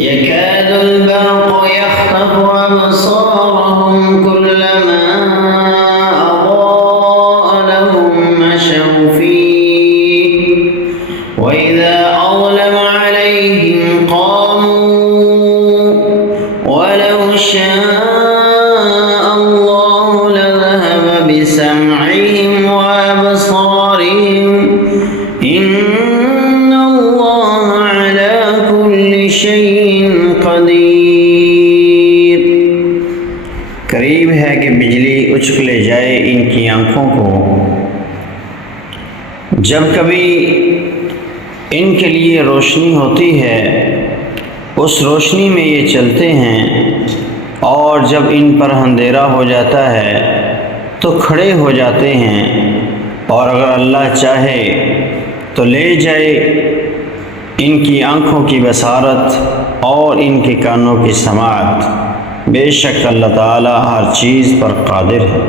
यकादुल बर्क़ु यख़्तफ़ु अबसारहुम कुल्लमा अज़ाअ लहुम मशव फ़ीहि व इज़ा अज़लम अलैहिम क़ामू वलौ शाअ अल्लाहु लज़हब बिसमइहिम व अबसारिहिम इन्नल्लाह अला कुल्लि शैइन क़दीर। करीब है कि बिजली उचक ले जाए इनकी आँखों को, जब कभी इनके लिए रोशनी होती है उस रोशनी में ये चलते हैं, और जब इन पर अंधेरा हो जाता है तो खड़े हो जाते हैं, और अगर अल्लाह चाहे तो ले जाए इनकी आँखों की बसारत और इनके कानों की समाअत। बेशक अल्लाह ताला हर चीज़ पर कादिर है।